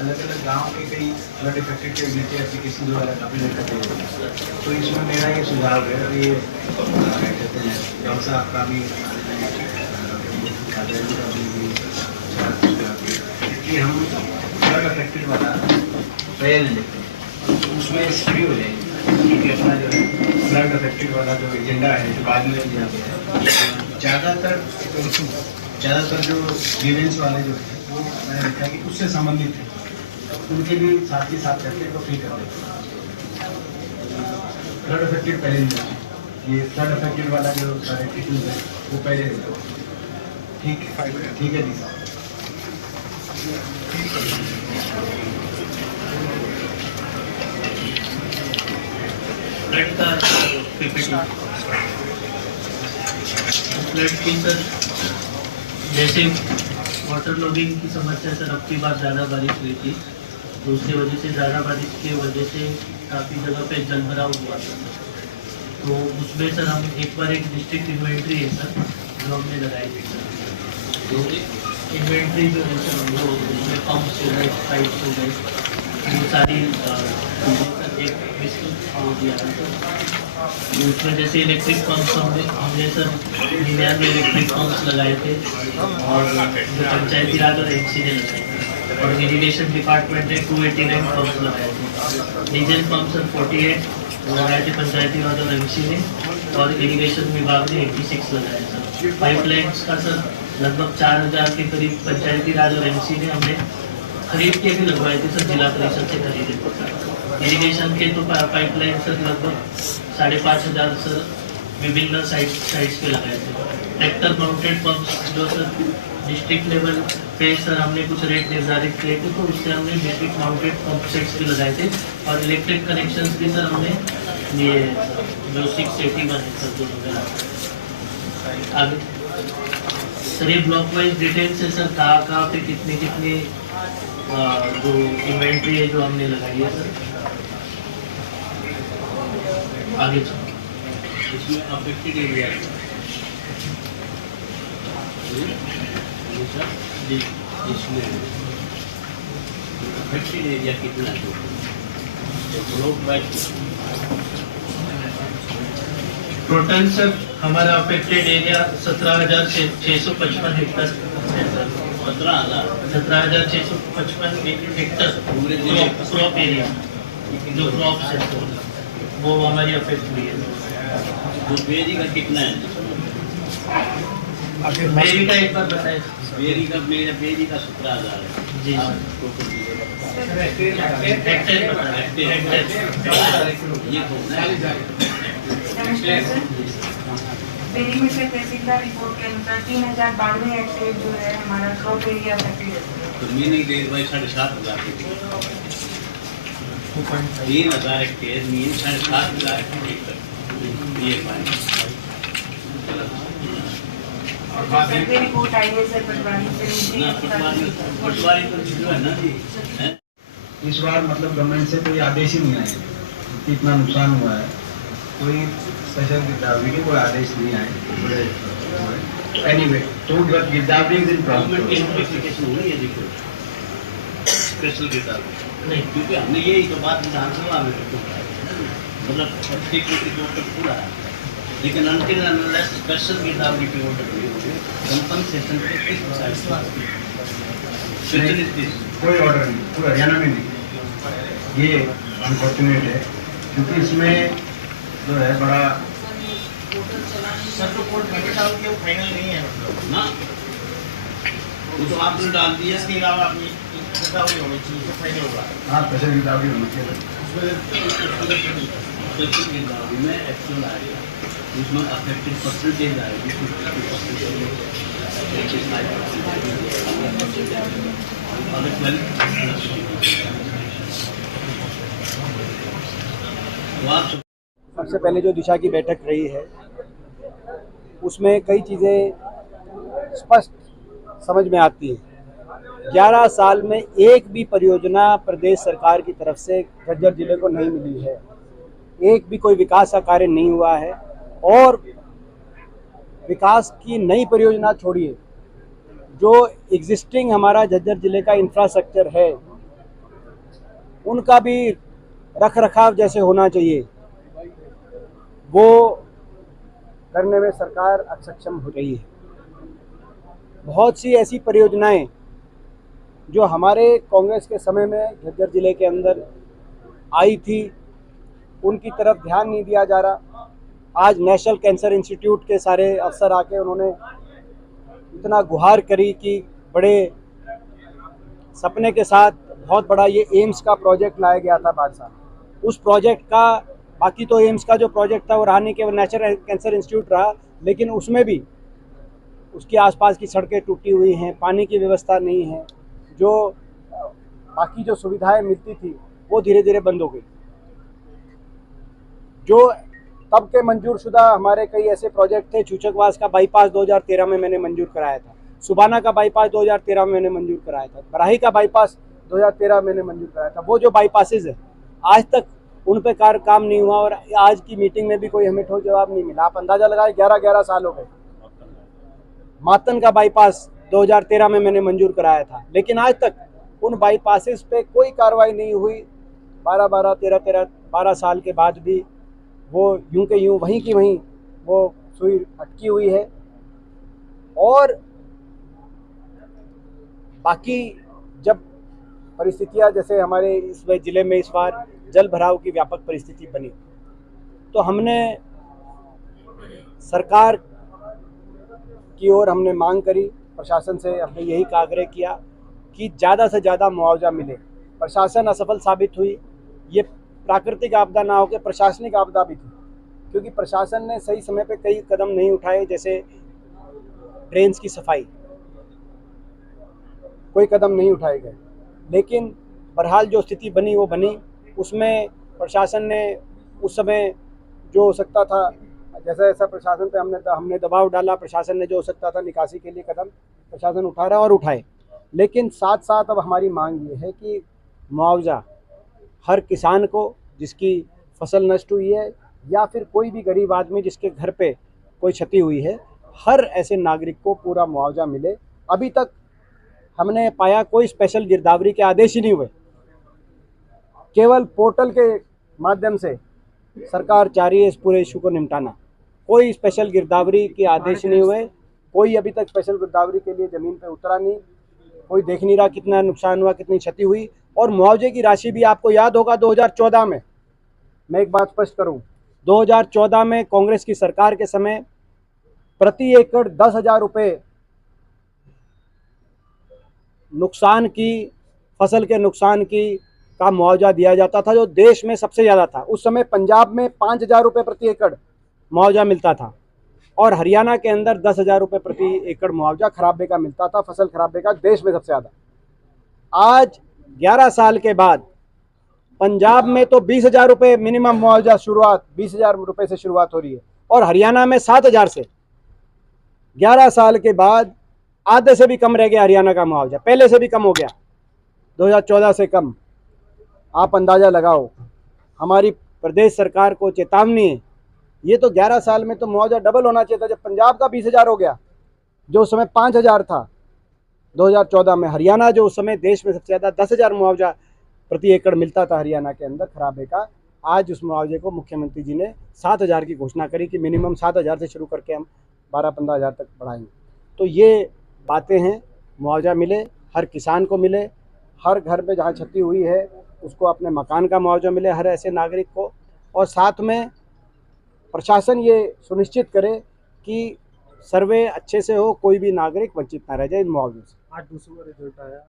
अलग अलग गाँव के कई फ्लड इफेक्टेड कम्युनिटी एप्लीकेशन द्वारा अपलोड करते हैं। तो इसमें मेरा ये सुझाव है, और ये कहते हैं व्यवसाय आपका भी कि हम फ्लड अफेक्टेड वाला ट्रेल लेते हैं, तो उसमें फ्री हो जाएगी, क्योंकि अपना जो है फ्लड अफेक्टेड वाला जो एजेंडा है जो बाद में लिया गया है, ज़्यादातर जो ग्रीवेंस वाले जो है वो मैंने देखा कि उससे संबंधित है, उनके भी साथ ही साथ करके को फ्री कर देते हैं। फ्लड अफेक्टेड पहले नहीं देते, ये फ्लड अफेक्टेड वाला जो सारे टिकल्स है वो पहले देते हैं। ठीक है जी साहब। फ्लड की सर जैसे वाटर लॉगिंग की समस्या सर अब की बार ज़्यादा बारिश हुई थी, तो उसकी वजह से ज़्यादा बारिश की वजह से काफ़ी जगह पे जल भराव हुआ था। तो उसमें सर हम एक बार एक डिस्ट्रिक्ट इन्वेंट्री है सर जो हमने लगाई थी सर, तो इन्वेंट्री जो है सर वो उसमें पंप्स हो गए, पाइप्स हो गए, वो सारी सर एक विस्तृत हो दिया है सर। उसमें जैसे इलेक्ट्रिक पंप्स हमने सर 99 इलेक्ट्रिक पंप्स लगाए थे, और जो पंचायती राज और एमसी ने लगाए थे, और इरिगेशन डिपार्टमेंट ने 289 पंप्स लगाए थे। डीजल पंप सर 48 लगाए थे पंचायती राज और एमसी ने, और इरिगेशन विभाग ने 86 लगाए सर। पाइपलाइंस का सर लगभग 4000 के करीब पंचायती राज और एमसी ने हमने खरीद के भी लगवाए थे सर, जिला परिषद से खरीदे थे सर। इरिगेशन के तो पाइपलाइन सर लगभग 5500 सर विभिन्न साइट्स पे लगाए थे। ट्रैक्टर माउंटेड पंप्स जो सर डिस्ट्रिक्ट लेवल पे सर हमने कुछ रेट निर्धारित किए थे, तो उससे हमने डिस्ट्रिक्ट माउंटेड पंप सेट्स भी लगाए थे, और इलेक्ट्रिक कनेक्शंस भी सर हमने लिए जो 681 है सर 2000। आगे सर ये ब्लॉक वाइज डिटेल से सर कहाँ पे कितनी जो इन्वेंट्री है जो हमने लगाई है सर। आगे इसमें अफेक्टेड एरिया जी, इसमें अफेक्टेड एरिया कितना है टोटल सर हमारा अफेक्टेड एरिया 17,655 हेक्टर है सर। 17,655 हेक्टर पूरे क्रॉप एरिया जो क्रॉप्स है वो हमारी अफेक्ट हुई है। जो बेरी का कितना है? बेरी का एक बार बताए। बेरी का 17,000 है जी हेक्टेयर बता ये बेरी में से तहसीलदार रिपोर्ट के अनुसार 3092 हेक्टेयर जो है हमारा क्रॉप एरिया अफेक्टेड है। तो मीनिंग डेढ़ बाई 7,500 3,000 हेक्टेयर मीन 7,500 हेक्टेयर ये सर्वे रिपोर्ट आई है सर पटवारी से। पटवारी तो जो है ना जी इस बार मतलब गवर्नमेंट से कोई आदेश ही नहीं आया कि इतना नुकसान हुआ है, कोई स्पेशल गिरदावरी के कोई आदेश नहीं आए। एनीवे तो गिरदावरी इज इन गवर्नमेंट की इन्वेस्टिगेशन हुई है देखो स्पेशल गिरदावरी नहीं, क्योंकि हमने यही तो बात विधानसभा में मतलब पूरा है, लेकिन अनटिल अनलेस स्पेशल गिरदावरी पे ऑर्डर हुई कंपनसेशन पे कोई ऑर्डर नहीं, पूरा हरियाणा में नहीं। ये अनफॉर्चुनेट है, क्योंकि इसमें जो है बड़ा सर तो कोर्ट में डाल के वो फाइनल नहीं है मतलब ना, वो तो आपने डाल दिया। इसके अलावा अपनी गिरदावरी होनी चाहिए तो फाइनल होगा। हाँ स्पेशल गिरदावरी होनी चाहिए। स्पेशल गिरदावरी में एक्चुअल आएगा, उसमें अफेक्टेड परसेंटेज आएगी 50%। सबसे पहले जो दिशा की बैठक रही है उसमें कई चीज़ें स्पष्ट समझ में आती हैं। 11 साल में एक भी परियोजना प्रदेश सरकार की तरफ से झज्जर जिले को नहीं मिली है, एक भी कोई विकास का कार्य नहीं हुआ है, और विकास की नई परियोजना छोड़िए, जो एग्जिस्टिंग हमारा झज्जर जिले का इंफ्रास्ट्रक्चर है उनका भी रख रखाव जैसे होना चाहिए वो करने में सरकार असक्षम हो रही है। बहुत सी ऐसी परियोजनाएं जो हमारे कांग्रेस के समय में झज्जर जिले के अंदर आई थी उनकी तरफ ध्यान नहीं दिया जा रहा। आज नेशनल कैंसर इंस्टीट्यूट के सारे अफसर आके उन्होंने इतना गुहार करी कि बड़े सपने के साथ बहुत बड़ा ये एम्स का प्रोजेक्ट लाया गया था बादशाह। उस प्रोजेक्ट का बाकी तो एम्स का जो प्रोजेक्ट था वो रहा नहीं, केवल नेशनल कैंसर इंस्टीट्यूट रहा, लेकिन उसमें भी उसके आसपास की सड़कें टूटी हुई हैं, पानी की व्यवस्था नहीं है, जो बाकी जो सुविधाएं मिलती थी वो धीरे धीरे बंद हो गई। जो तब के मंजूर शुदा हमारे कई ऐसे प्रोजेक्ट थे, चूचकवास का बाईपास 2013 में मैंने मंजूर कराया था, सुबाना का बाईपास 2013 में मैंने मंजूर कराया था, बराही का बाईपास 2013 में मैंने मंजूर कराया था। वो जो बाईपासेज है आज तक उन पे काम नहीं हुआ और आज की मीटिंग में भी कोई हमें ठोस जवाब नहीं मिला। आप अंदाजा लगाए 11 साल हो गए। मातन का बाईपास 2013 में मैंने मंजूर कराया था, लेकिन आज तक उन बाईपासेस पे कोई कार्रवाई नहीं हुई। 12 साल के बाद भी वो यूं के यूं वहीं की वहीं वो सुई अटकी हुई है। और बाकी जब परिस्थितियां जैसे हमारे इस ज़िले में इस बार जल भराव की व्यापक परिस्थिति बनी तो हमने सरकार की ओर हमने मांग करी, प्रशासन से हमने यही आग्रह किया कि ज़्यादा से ज़्यादा मुआवजा मिले। प्रशासन असफल साबित हुई। ये प्राकृतिक आपदा ना होकर प्रशासनिक आपदा भी थी, क्योंकि प्रशासन ने सही समय पे कई कदम नहीं उठाए, जैसे ड्रेन्स की सफाई, कोई कदम नहीं उठाए गए। लेकिन बहरहाल जो स्थिति बनी वो बनी। उसमें प्रशासन ने उस समय जो हो सकता था, जैसा जैसा प्रशासन पे हमने दबाव डाला, प्रशासन ने जो हो सकता था निकासी के लिए कदम प्रशासन उठा रहा और उठाए। लेकिन साथ साथ अब हमारी मांग ये है कि मुआवजा हर किसान को जिसकी फसल नष्ट हुई है या फिर कोई भी गरीब आदमी जिसके घर पे कोई क्षति हुई है, हर ऐसे नागरिक को पूरा मुआवजा मिले। अभी तक हमने पाया कोई स्पेशल गिरदावरी के आदेश ही नहीं हुए। केवल पोर्टल के माध्यम से सरकार चाह रही है इस पूरे इशू को निपटाना। कोई स्पेशल गिरदावरी के आदेश नहीं हुए, कोई अभी तक स्पेशल गिरदावरी के लिए ज़मीन पे उतरा नहीं, कोई देख नहीं रहा कितना नुकसान हुआ, कितनी क्षति हुई। और मुआवजे की राशि भी आपको याद होगा 2014 में, मैं एक बात स्पष्ट करूं, 2014 में कांग्रेस की सरकार के समय प्रति एकड़ 10,000 रुपये नुकसान की, फसल के नुकसान की का मुआवजा दिया जाता था, जो देश में सबसे ज़्यादा था। उस समय पंजाब में 5,000 रुपये प्रति एकड़ मुआवजा मिलता था और हरियाणा के अंदर 10,000 रुपये प्रति एकड़ मुआवजा खराबे का मिलता था, फसल खराबे का, देश में सबसे ज़्यादा। आज 11 साल के बाद पंजाब में तो 20,000 रुपये मिनिमम मुआवजा, शुरुआत 20,000 रुपये से शुरुआत हो रही है और हरियाणा में 7,000 से। 11 साल के बाद आधे से भी कम रह गया हरियाणा का मुआवजा, पहले से भी कम हो गया, 2014 से कम। आप अंदाज़ा लगाओ। हमारी प्रदेश सरकार को चेतावनी है, ये तो 11 साल में तो मुआवजा डबल होना चाहिए था। जब पंजाब का 20,000 हो गया, जो उस समय 5,000 था 2014 में, हरियाणा जो उस समय देश में सबसे ज़्यादा 10,000 मुआवजा प्रति एकड़ मिलता था हरियाणा के अंदर खराबे का, आज उस मुआवजे को मुख्यमंत्री जी ने 7,000 की घोषणा करी कि मिनिमम 7,000 से शुरू करके हम 12-15,000 तक बढ़ाएंगे। तो ये बातें हैं, मुआवजा मिले, हर किसान को मिले, हर घर में जहाँ क्षति हुई है उसको अपने मकान का मुआवजा मिले हर ऐसे नागरिक को, और साथ में प्रशासन ये सुनिश्चित करे कि सर्वे अच्छे से हो, कोई भी नागरिक वंचित ना रह जाए इन मुआवजे से। 8 दूसरों का रिजल्ट आया।